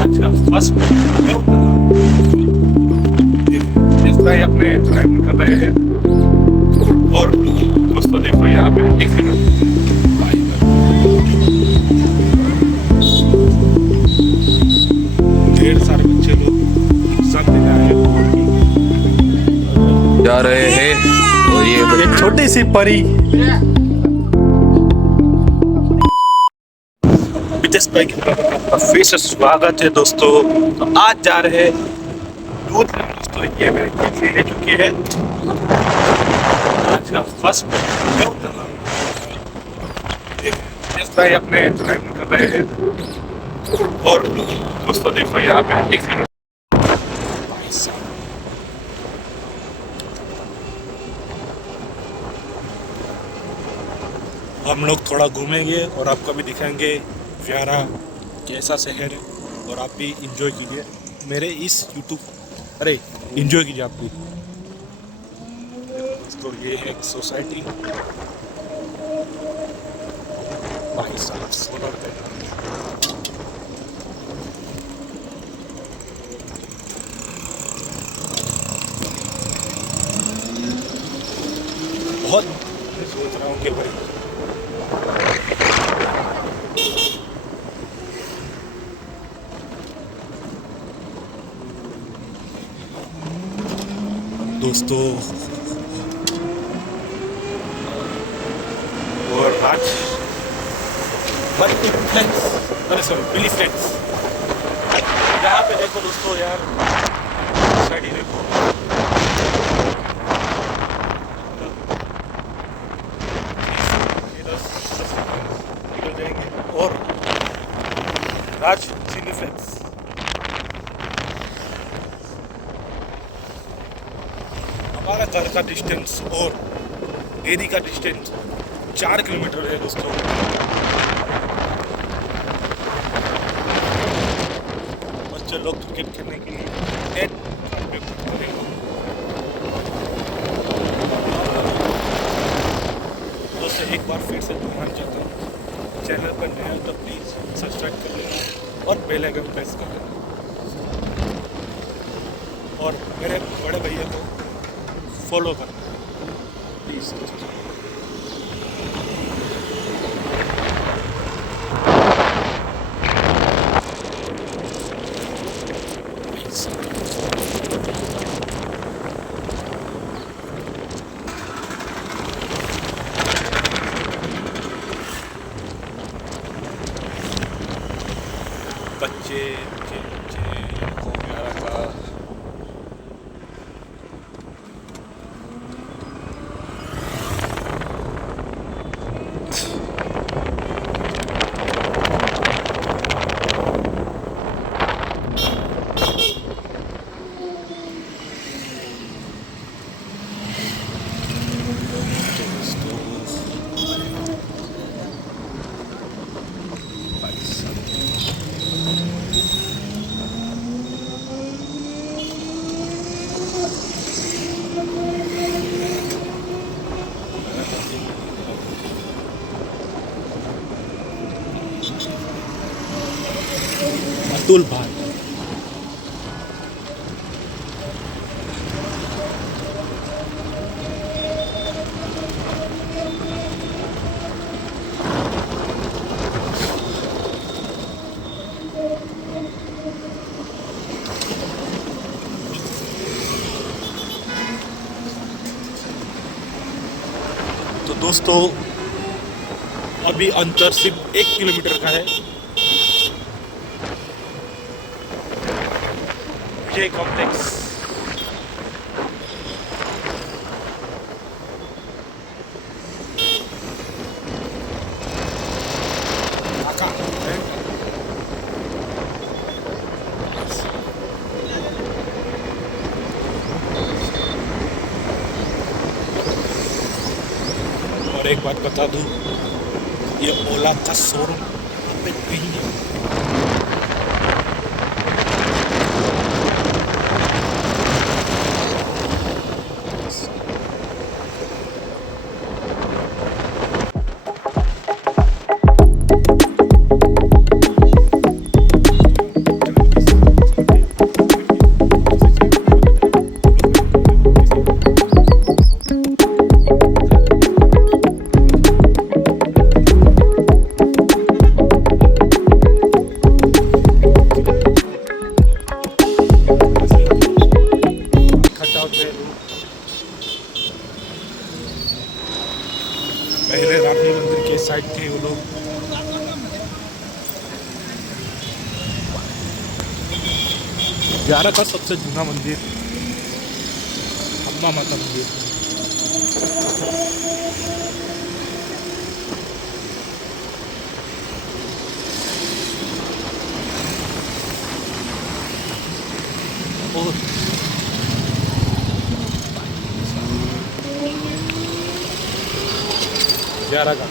अच्छा फर्स्ट इस भाई अपने ड्राइविंग कर रहे हैं और दोस्तों देखो यहाँ पे एक मिनट ढेर सारे बच्चे लोग एग्जाम देने आए हैं जा रहे हैं और ये एक छोटी सी परी विदेश भाई की फिर से स्वागत है दोस्तों। तो आज जा रहे हैं दूध लेने दोस्तों। ये मेरे पीछे ले चुकी है आज का फर्स्ट विदेश भाई अपने ड्राइविंग कर रहे हैं और दोस्तों देखो यहाँ पे एक मिनट हम लोग थोड़ा घूमेंगे और आपको भी दिखाएंगे व्यारा कैसा शहर है और आप भी इंजॉय कीजिए मेरे इस यूट्यूब इंजॉय कीजिए आप भी। तो ये है सोसाइटी भाई साहब सोलर बहुत सोच रहा हूँ कि भाई दोस्तों और आज मल्टीप्लेक्स बिली फ्लेक्स यहाँ पे देखो दोस्तों यार साइड ही देखो निकल जाएंगे और राज चिली फ्लेक्स हमारा घर का डिस्टेंस और डेरी का डिस्टेंस 4 किलोमीटर है दोस्तों। बच्चे लोग क्रिकेट खेलने के लिए नेट का उपयोग करते हैं। दोस्तों एक बार फिर से दोहराना चाहता हूँ चैनल पर नया तो प्लीज़ सब्सक्राइब कर लेना और बेल आइकन प्रेस कर लेना और मेरे बड़े भैया को फॉलो करना प्लीज़ दोस्तों। बच्चे को प्यारा का अतुल भाई तो दोस्तों अभी अंतर सिर्फ 1 किलोमीटर का है विजय कॉम्प्लेक्स। और एक बात बता दूं ये ओला का शोरूम पे नहीं है। व्यारा का सबसे जूना मंदिर अम्मा माता मंदिर। और व्यारा का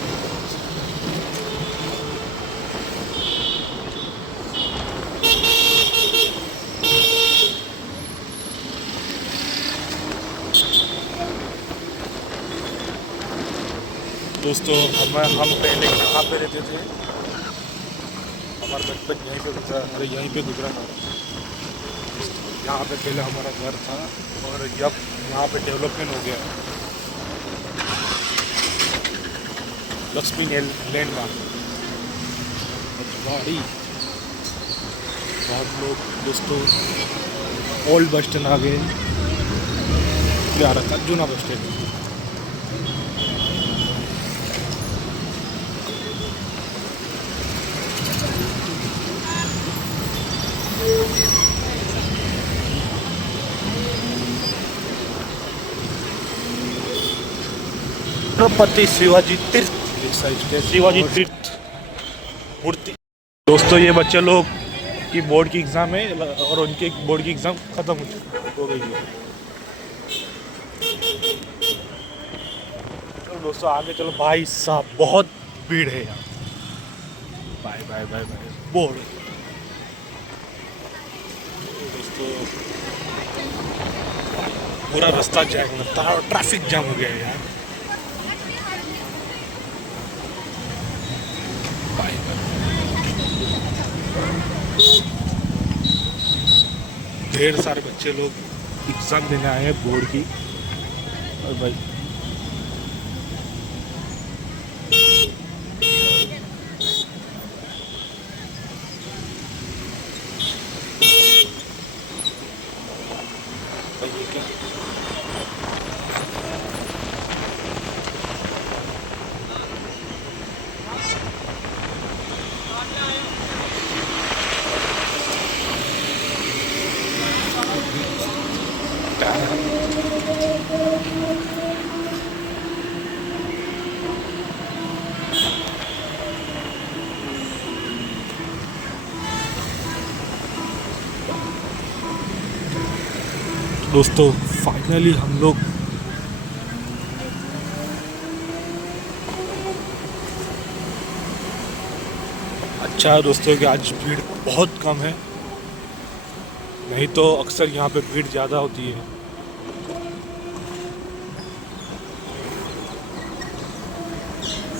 दोस्तों हम पहले कहाँ पे रहते थे, हमारा बचपन यहीं पे गुजरा, अरे यहीं पे गुजरा था। यहाँ पे पहले हमारा घर था और अब यहाँ पे डेवलपमेंट हो गया है। लक्ष्मी लैंडमार्क गाड़ी। हम लोग दोस्तों ओल्ड बस स्टैंड आ गए, व्यारा का जूना बस स्टैंड। छत्रपति शिवाजी तीर्थ शिवाजी तीर्थ मूर्ति। दोस्तों ये बच्चे लोग की बोर्ड की एग्ज़ाम है और उनके बोर्ड की एग्ज़ाम ख़त्म हो गई है। तो दोस्तों आगे चलो। भाई साहब बहुत भीड़ है यहाँ। Bye bye bye bye board. दोस्तों पूरा रास्ता जैम लगता है और ट्रैफिक जाम हो गया है यार। ढेर सारे बच्चे लोग एग्ज़ाम देने आए हैं बोर्ड की। और भाई ये क्या दोस्तों फाइनली हम लोग अच्छा है दोस्तों कि आज भीड़ बहुत कम है, नहीं तो अक्सर यहाँ पे भीड़ ज़्यादा होती है।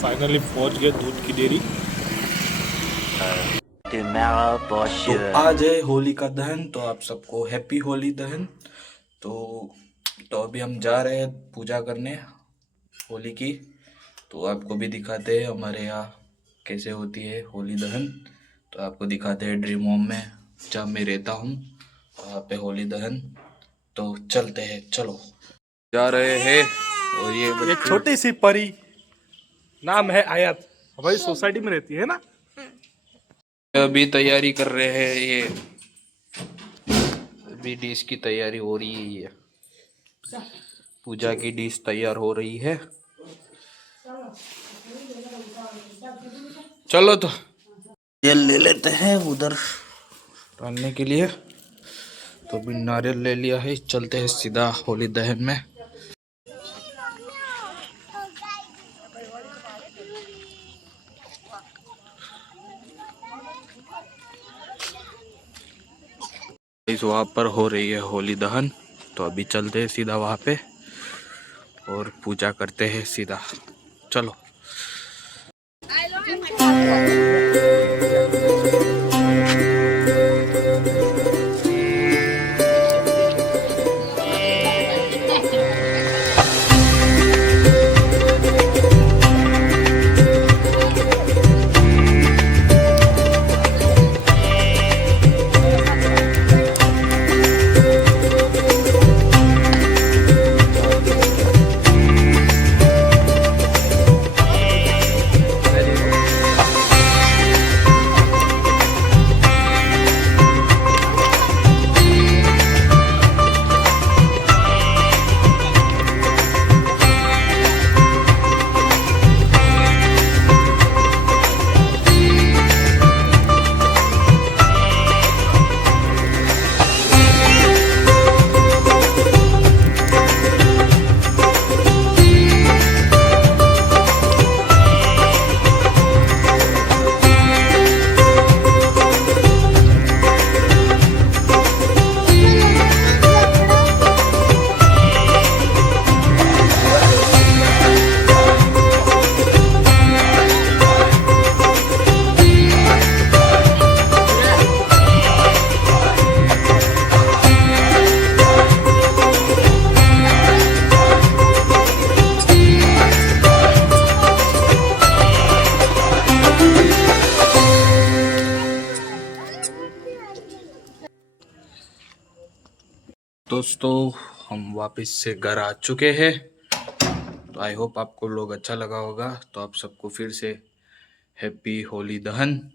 फाइनली पहुँच गए दूध की डेयरी। तो आज है होली का दहन, तो आप सबको हैप्पी होली दहन। तो अभी हम जा रहे हैं पूजा करने होली की। तो आपको भी दिखाते हैं हमारे यहाँ कैसे होती है होली दहन। तो आपको दिखाते हैं ड्रीम होम में जहाँ मैं रहता हूँ, वहाँ पे होली दहन। तो चलते हैं, चलो जा रहे हैं। और ये छोटी सी परी, नाम है आयत, हमारी सोसाइटी में रहती है ना। अभी तैयारी कर रहे हैं, ये अभी डिश की तैयारी हो रही है। ये पूजा की डिश तैयार हो रही है। चलो तो ये ले लेते हैं उधर डालने के लिए। तो अभी नारियल ले लिया है, चलते हैं सीधा होली दहन में। इस वहाँ पर हो रही है होली दहन, तो अभी चलते हैं सीधा वहाँ पे और पूजा करते हैं सीधा। चलो दोस्तों हम वापस से घर आ चुके हैं। तो आई होप आपको लोग अच्छा लगा होगा। तो आप सबको फिर से हैप्पी होली दहन।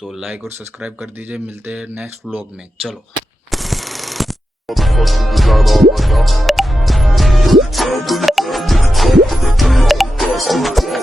तो लाइक और सब्सक्राइब कर दीजिए। मिलते हैं नेक्स्ट व्लॉग में। चलो। Motherfucking design all right now.